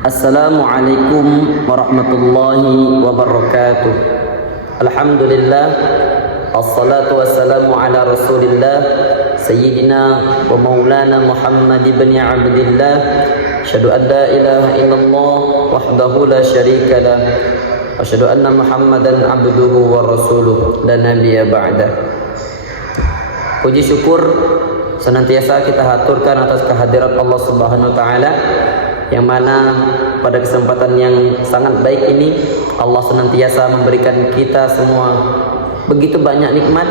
Assalamualaikum warahmatullahi wabarakatuh. Alhamdulillah, assalatu wassalamu ala rasulillah Sayyidina wa maulana Muhammad ibn Abdillah. Asyhadu an la ilaha illallah wahdahu la syarika lah, asyhadu anna Muhammadan abduhu wa rasuluh la nabiyya ba'dah. Puji syukur senantiasa kita haturkan atas kehadirat Allah Subhanahu wa taala, yang mana pada kesempatan yang sangat baik ini Allah senantiasa memberikan kita semua begitu banyak nikmat,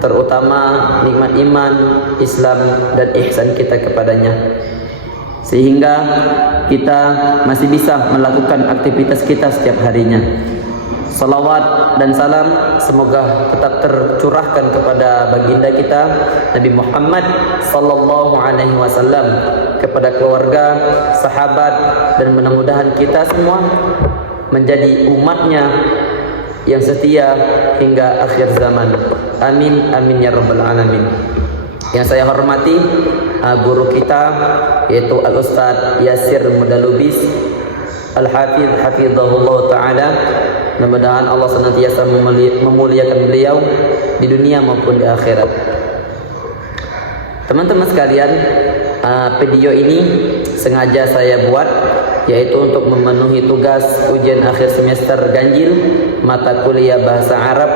terutama nikmat iman, Islam dan ihsan kita kepadanya, sehingga kita masih bisa melakukan aktivitas kita setiap harinya. Salawat dan salam semoga tetap tercurahkan kepada baginda kita Nabi Muhammad sallallahu alaihi wasallam, kepada keluarga, sahabat, dan mudah-mudahan kita semua menjadi umatnya yang setia hingga akhir zaman. Amin amin ya rabbal alamin. Yang saya hormati guru kita, yaitu Al-Ustaz Yasir Mudalubis Al-Hafidh hafizahullah ta'ala. Mudah-mudahan Allah senantiasa memuliakan beliau di dunia maupun di akhirat. Teman-teman sekalian, video ini sengaja saya buat yaitu untuk memenuhi tugas ujian akhir semester ganjil mata kuliah bahasa Arab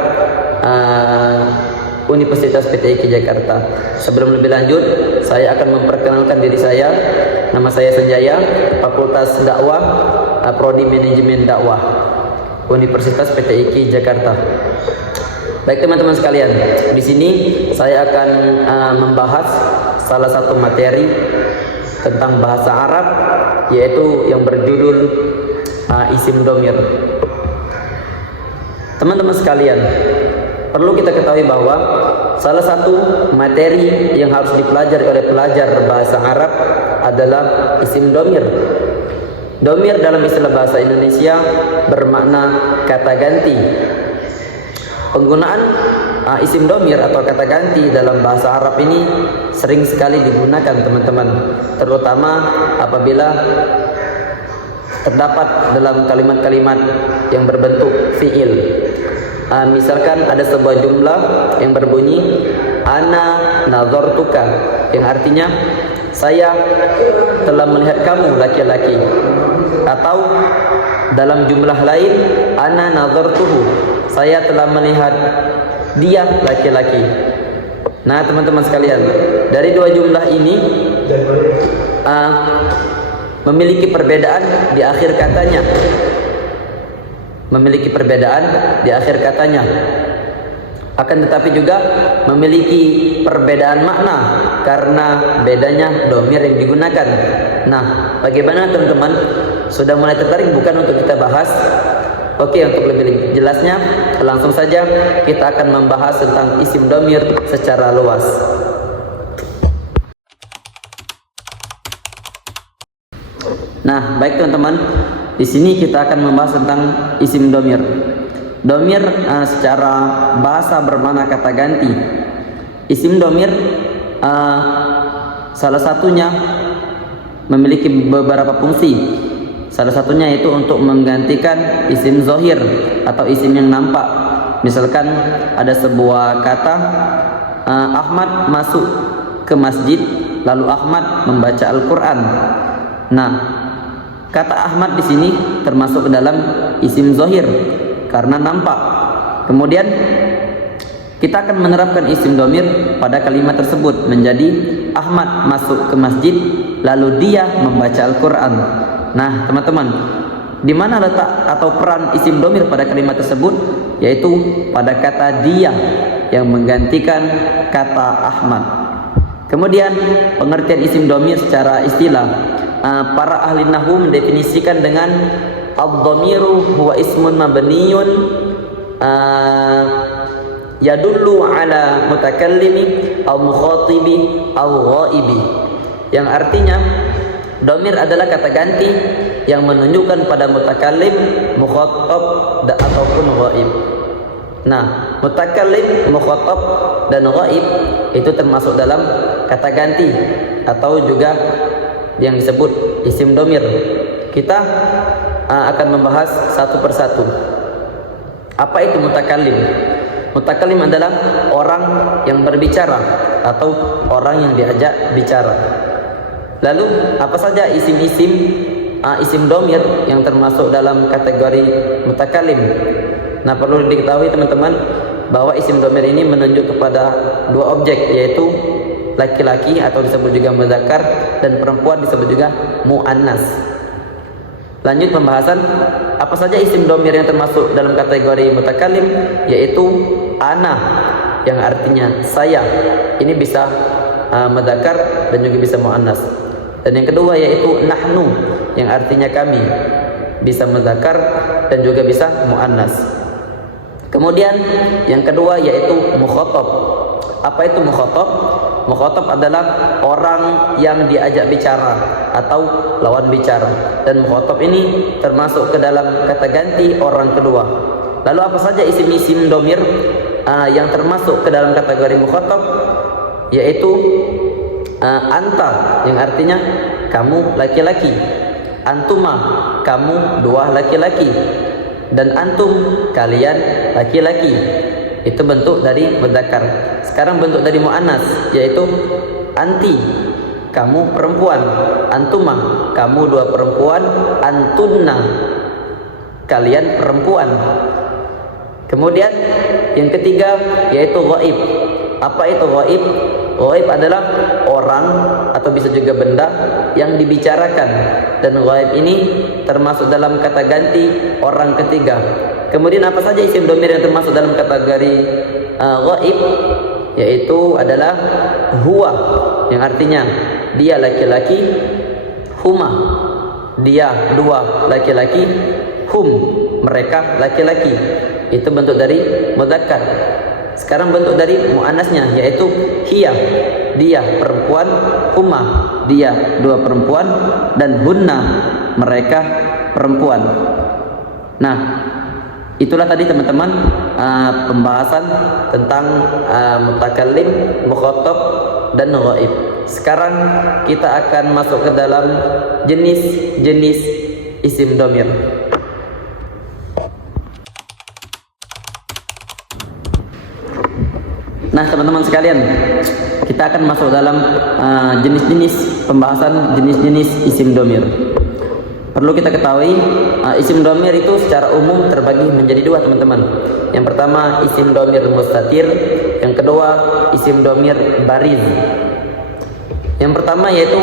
Universitas PTIQ Jakarta. Sebelum lebih lanjut, saya akan memperkenalkan diri saya. Nama saya Sanjaya, Fakultas Dakwah, Prodi Manajemen Dakwah, Universitas PTIQ Jakarta. Baik teman-teman sekalian, di sini saya akan membahas salah satu materi tentang bahasa Arab, yaitu yang berjudul isim domir. Teman-teman sekalian, perlu kita ketahui bahwa salah satu materi yang harus dipelajari oleh pelajar bahasa Arab adalah isim domir. Domir dalam istilah bahasa Indonesia bermakna kata ganti. Penggunaan isim domir atau kata ganti dalam bahasa Arab ini sering sekali digunakan teman-teman, terutama apabila terdapat dalam kalimat-kalimat yang berbentuk fiil. Misalkan ada sebuah jumlah yang berbunyi ana nazartuka, yang artinya saya telah melihat kamu laki-laki, atau dalam jumlah lain ana nazartuhu, saya telah melihat dia laki-laki. Nah teman-teman sekalian, dari dua jumlah ini memiliki perbedaan di akhir katanya. Memiliki perbedaan di akhir katanya, akan tetapi juga memiliki perbedaan makna karena bedanya domir yang digunakan. Nah, bagaimana teman-teman? Sudah mulai tertarik bukan untuk kita bahas? Oke, untuk lebih jelasnya langsung saja kita akan membahas tentang isim domir secara luas. Nah, baik teman-teman, di sini kita akan membahas tentang isim domir. Domir secara bahasa bermakna kata ganti. Isim domir salah satunya memiliki beberapa fungsi. Salah satunya yaitu untuk menggantikan isim zohir atau isim yang nampak. Misalkan ada sebuah kata, Ahmad masuk ke masjid, lalu Ahmad membaca Al-Quran. Nah, kata Ahmad di sini termasuk ke dalam isim zohir karena nampak. Kemudian kita akan menerapkan isim domir pada kalimat tersebut menjadi Ahmad masuk ke masjid lalu dia membaca Al-Quran. Nah teman-teman, di mana letak atau peran isim domir pada kalimat tersebut? Yaitu pada kata dia yang menggantikan kata Ahmad. Kemudian pengertian isim domir secara istilah, para ahli nahwu mendefinisikan dengan ad-dhamiru huwa ismun mabniyun yadullu ala mutakallimi aw mukhatibi aw ghaibi, yang artinya domir adalah kata ganti yang menunjukkan pada mutakallim, mukhatab ataupun ghaib. Nah, mutakallim, mukhatab dan ghaib itu termasuk dalam kata ganti atau juga yang disebut isim domir. kita akan membahas satu persatu. Apa itu mutakallim? Mutakallim adalah orang yang berbicara atau orang yang diajak bicara. Lalu apa saja isim-isim isim dhamir yang termasuk dalam kategori mutakallim? Nah, perlu diketahui teman-teman bahwa isim dhamir ini menunjuk kepada dua objek, yaitu laki-laki atau disebut juga mudzakkar dan perempuan disebut juga muannas. Lanjut pembahasan, apa saja isim dhamir yang termasuk dalam kategori mutakallim, yaitu ana yang artinya saya. Ini bisa mudzakkar dan juga bisa muannas. Dan yang kedua yaitu nahnu yang artinya kami, bisa mudzakkar dan juga bisa muannas. Kemudian yang kedua yaitu mukhatab. Apa itu mukhatab? Mukhatab adalah orang yang diajak bicara atau lawan bicara, dan mukhatab ini termasuk ke dalam kata ganti orang kedua. Lalu apa saja isim-isim dhamir yang termasuk ke dalam kategori mukhatab, yaitu anta yang artinya kamu laki-laki, antuma kamu dua laki-laki, dan antum kalian laki-laki. Itu bentuk dari mudzakkar. Sekarang bentuk dari muannas, yaitu anti kamu perempuan, antuma kamu dua perempuan, antunna kalian perempuan. Kemudian yang ketiga yaitu ghaib. Apa itu ghaib? Ghaib adalah orang atau bisa juga benda yang dibicarakan, dan ghaib ini termasuk dalam kata ganti orang ketiga. Kemudian apa saja isim dhamir yang termasuk dalam kategori ghaib, yaitu adalah huwa yang artinya dia laki-laki, huma dia dua laki-laki, hum mereka laki-laki. Itu bentuk dari mudzakkar. Sekarang bentuk dari muannasnya, yaitu hiya dia perempuan, huma dia dua perempuan, dan hunna mereka perempuan. Nah, itulah tadi teman-teman pembahasan tentang mutakallim, mukhatab, dan ghaib. Sekarang kita akan masuk ke dalam jenis-jenis isim dhamir. Nah, teman-teman sekalian, kita akan masuk dalam jenis-jenis pembahasan jenis-jenis isim dhamir. Perlu kita ketahui, isim dhamir itu secara umum terbagi menjadi dua, teman-teman. Yang pertama isim dhamir mustatir, yang kedua isim dhamir bariz. Yang pertama yaitu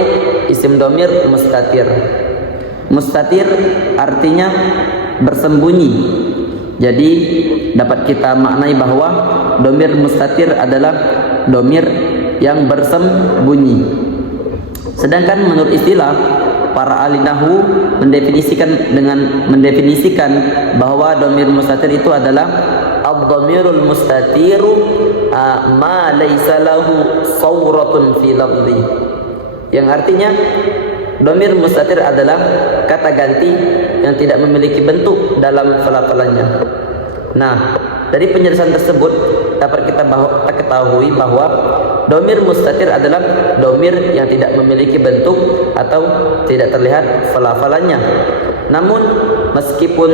isim dhamir mustatir. Mustatir artinya bersembunyi. Jadi dapat kita maknai bahwa dhamir mustatir adalah dhamir yang bersembunyi. Sedangkan menurut istilah para ahli nahwu mendefinisikan bahwa dhamir mustatir itu adalah ad-dhamirul mustatiru ma laysa lahu sawratun fi lafzi. Yang artinya dhamir mustatir adalah kata ganti yang tidak memiliki bentuk dalam pelafalannya. Nah, dari penjelasan tersebut dapat kita ketahui bahwa dhamir mustatir adalah dhamir yang tidak memiliki bentuk atau tidak terlihat pelafalannya. Namun meskipun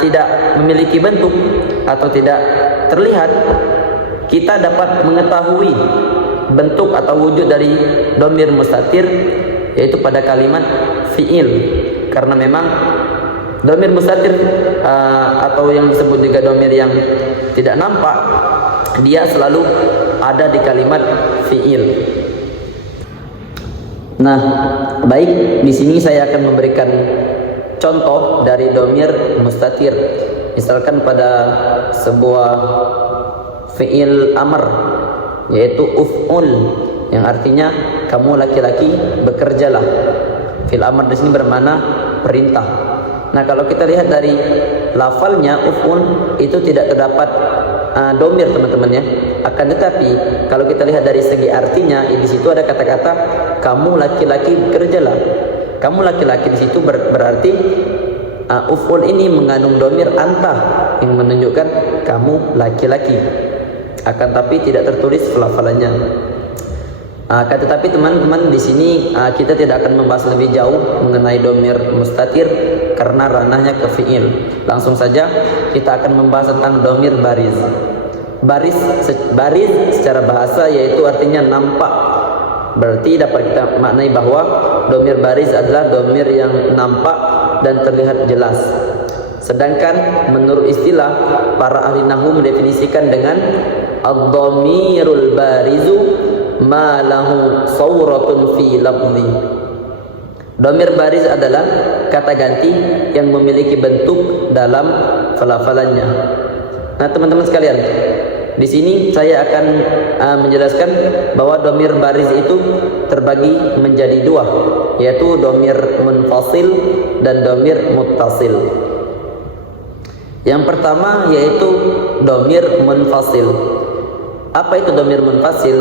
tidak memiliki bentuk atau tidak terlihat, kita dapat mengetahui bentuk atau wujud dari dhamir mustatir, yaitu pada kalimat fi'il. Karena memang dhamir mustatir atau yang disebut juga dhamir yang tidak nampak, dia selalu ada di kalimat fi'il. Nah, baik, di sini saya akan memberikan contoh dari dhamir mustatir. Misalkan pada sebuah fi'il amr, yaitu uf'ul, yang artinya kamu laki-laki bekerjalah. Fi'il amr di sini bermakna perintah. Nah, kalau kita lihat dari lafalnya uf'ul itu tidak terdapat dhamir, teman-teman ya. Akan tetapi kalau kita lihat dari segi artinya, di situ ada kata-kata kamu laki-laki bekerjalah. Kamu laki-laki di situ berarti uf'ul ini mengandung dhamir anta yang menunjukkan kamu laki-laki. Akan tapi tidak tertulis pelafalannya. Akan tetapi teman-teman, di sini kita tidak akan membahas lebih jauh mengenai domir mustatir karena ranahnya ke fi'il. Langsung saja kita akan membahas tentang domir bariz. Bariz secara bahasa yaitu artinya nampak. Berarti dapat kita maknai bahwa domir bariz adalah domir yang nampak dan terlihat jelas. Sedangkan menurut istilah, para ahli nahwu mendefinisikan dengan ad-dhamirul barizu ma lahu sawratun fi lafzi. Domir bariz adalah kata ganti yang memiliki bentuk dalam pelafalannya. Nah, teman-teman sekalian, di sini saya akan menjelaskan bahwa domir bariz itu terbagi menjadi dua, yaitu domir munfasil dan domir muttasil. Yang pertama yaitu domir munfasil. Apa itu domir munfasil?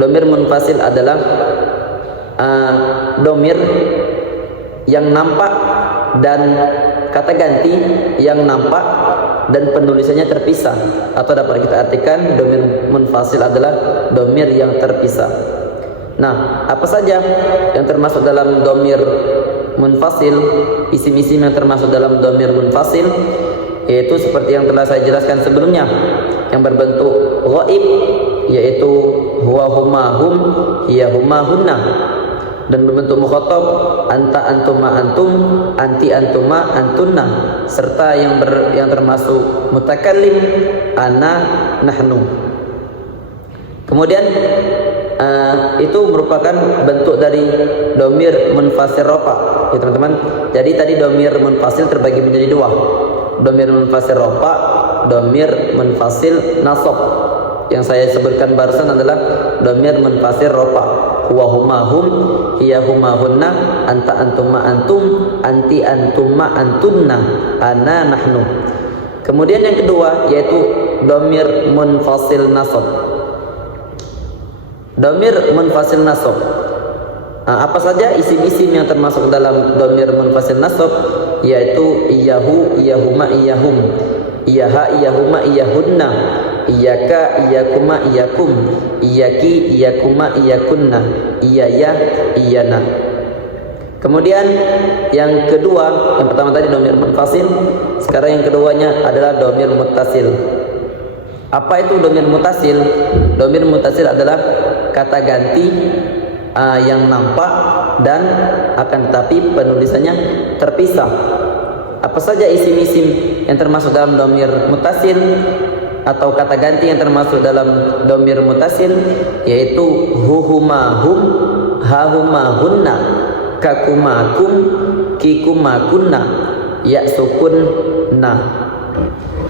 Domir munfasil adalah domir yang nampak dan kata ganti yang nampak dan penulisannya terpisah, atau dapat kita artikan domir munfasil adalah domir yang terpisah. Nah, apa saja yang termasuk dalam domir munfasil? Isim-isim yang termasuk dalam domir munfasil yaitu seperti yang telah saya jelaskan sebelumnya, yang berbentuk ghaib yaitu huwa huma hum hiya huma hunna, dan berbentuk mukhatab anta antuma antum anti antuma antunna, serta yang termasuk mutakallim ana nahnu. Kemudian itu merupakan bentuk dari domir munfasil rofa, ya teman-teman. Jadi tadi domir munfasil terbagi menjadi dua, domir munfasil rofa, domir munfasil nasab. Yang saya sebutkan barusan adalah domir munfasil rofa, huwa huma hum hiya huma hunna anta antuma antum anti antuma antunna ana nahnu. Kemudian yang kedua yaitu domir munfasil nasab. Domir munfasil nasab, apa saja isim-isim yang termasuk dalam domir munfasil nasab? Yaitu iyahu, iyahuma, iyahum, iyaha, iyahuma, iyahunna, iyaka, iyakuma, iyakum, iyaki, iyakuma, iyakunna, iyaya, iyana. Kemudian yang kedua, yang pertama tadi domir munfasil, sekarang yang keduanya adalah domir muttasil. Apa itu domir muttasil? Domir muttasil adalah kata ganti yang nampak dan akan tetapi penulisannya terpisah. Apa saja isim-isim yang termasuk dalam domir muttasil atau kata ganti yang termasuk dalam domir muttasil? Yaitu huhuma hum, hahuma hunna, kakuma kum, kikuma kunna, ya sukun na.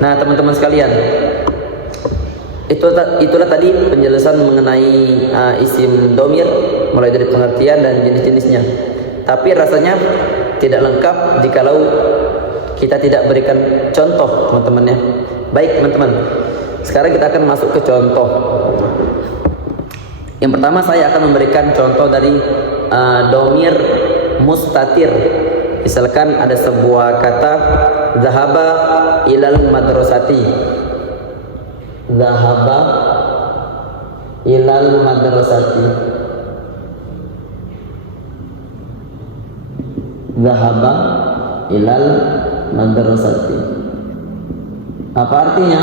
Nah, teman-teman sekalian, itulah tadi penjelasan mengenai isim domir, mulai dari pengertian dan jenis-jenisnya. Tapi rasanya tidak lengkap jikalau kita tidak berikan contoh, teman-teman ya. Baik teman-teman, sekarang kita akan masuk ke contoh. Yang pertama saya akan memberikan contoh dari domir mustatir. Misalkan ada sebuah kata zahaba ilal madrasati, zahaba ilal madrasati, zahaba ilal madrasati. Apa artinya?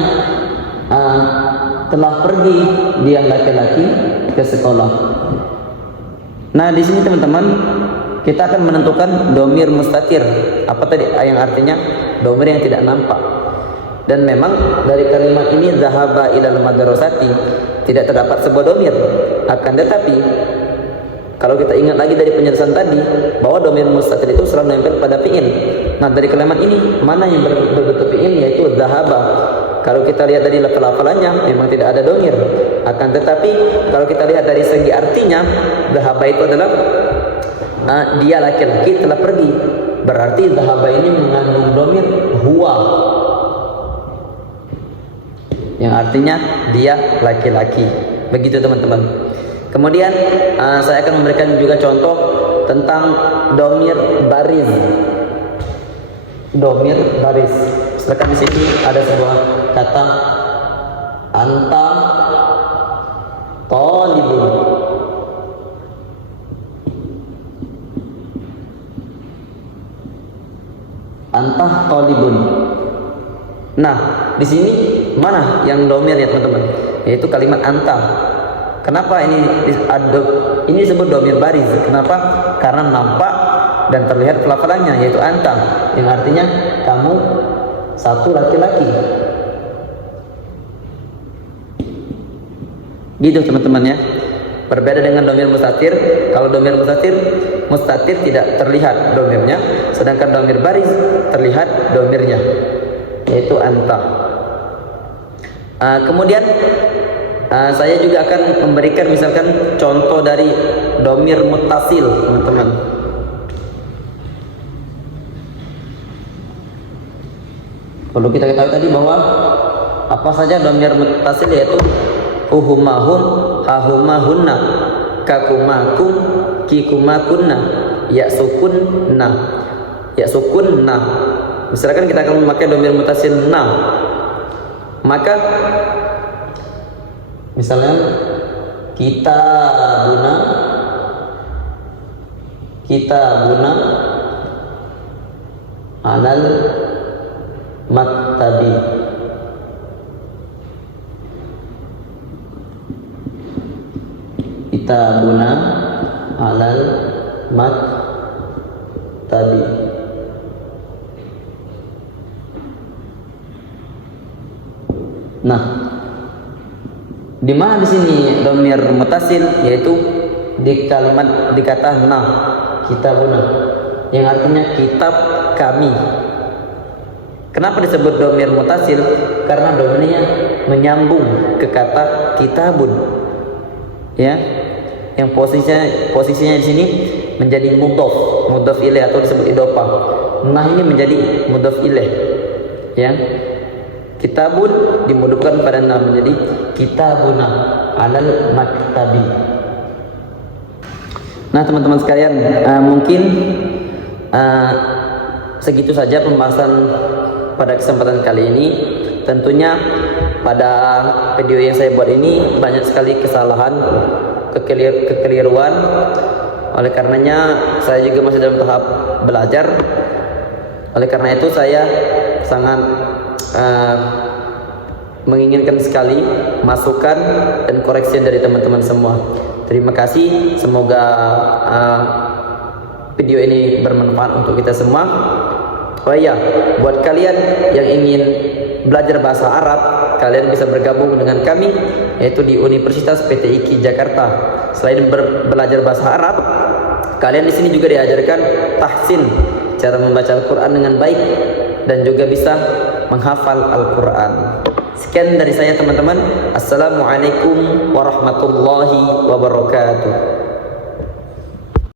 Telah pergi dia laki-laki ke sekolah. Nah, di sini teman-teman kita akan menentukan domir mustatir. Apa tadi yang artinya domir yang tidak nampak. Dan memang dari kalimat ini zahaba ilal madrasati tidak terdapat sebuah domir. Akan tetapi kalau kita ingat lagi dari penjelasan tadi bahwa domir mustatir itu selalu nempel pada fi'il. Nah, dari kalimat ini mana yang berbentuk fi'il? Yaitu zahaba. Kalau kita lihat dari pelafalannya memang tidak ada domir. Akan tetapi kalau kita lihat dari segi artinya, zahaba itu adalah dia laki-laki telah pergi. Berarti zahaba ini mengandung domir huwa, yang artinya dia laki-laki. Begitu teman-teman. Kemudian saya akan memberikan juga contoh tentang domir baris. Domir baris. Misalkan di sini ada sebuah kata anta talibun. Anta talibun. Nah, di sini mana yang domir ya teman-teman? Yaitu kalimat anta. Kenapa ini disebut domir baris? Kenapa? Karena nampak dan terlihat pelafalannya, yaitu anta, yang artinya kamu satu laki-laki. Gitu teman-teman ya. Berbeda dengan domir mustatir. Kalau domir mustatir tidak terlihat domirnya, sedangkan domir baris terlihat domirnya, yaitu anta. Kemudian saya juga akan memberikan misalkan contoh dari domir muttasil, teman-teman. Perlu kita ketahui tadi bahwa apa saja domir muttasil, yaitu uhumahum, hahumahunna, kakumakum, kikumakunna, ya'sukunna, ya'sukunna. Misalkan kita akan memakai domir muttasil na, maka misalnya kita buna alal maktabi. Kita buna alal maktabi. Nah, di mana di sini domir mutasil, yaitu di kalimat, di kata nah, kitabuna, yang artinya kitab kami. Kenapa disebut domir mutasil? Karena domirnya menyambung ke kata kitabun, ya, yang posisinya di sini menjadi mudhof ilaih atau disebut idhofah. Nah, ini menjadi mudhof ilaih, ya. Kitabun dimudofkan pada na menjadi kitabuna alal maktabi. Nah teman-teman sekalian, mungkin segitu saja pembahasan pada kesempatan kali ini. Tentunya pada video yang saya buat ini banyak sekali kesalahan, kekeliruan. Oleh karenanya saya juga masih dalam tahap belajar. Oleh karena itu saya sangat menginginkan sekali masukan dan koreksi dari teman-teman semua. Terima kasih, semoga video ini bermanfaat untuk kita semua. Oh iya, buat kalian yang ingin belajar bahasa Arab, kalian bisa bergabung dengan kami, yaitu di Universitas PTIQ Jakarta. Selain belajar bahasa Arab, kalian di sini juga diajarkan tahsin, cara membaca Al-Quran dengan baik, dan juga bisa menghafal Al-Quran. Sekian dari saya teman-teman. Assalamualaikum warahmatullahi wabarakatuh.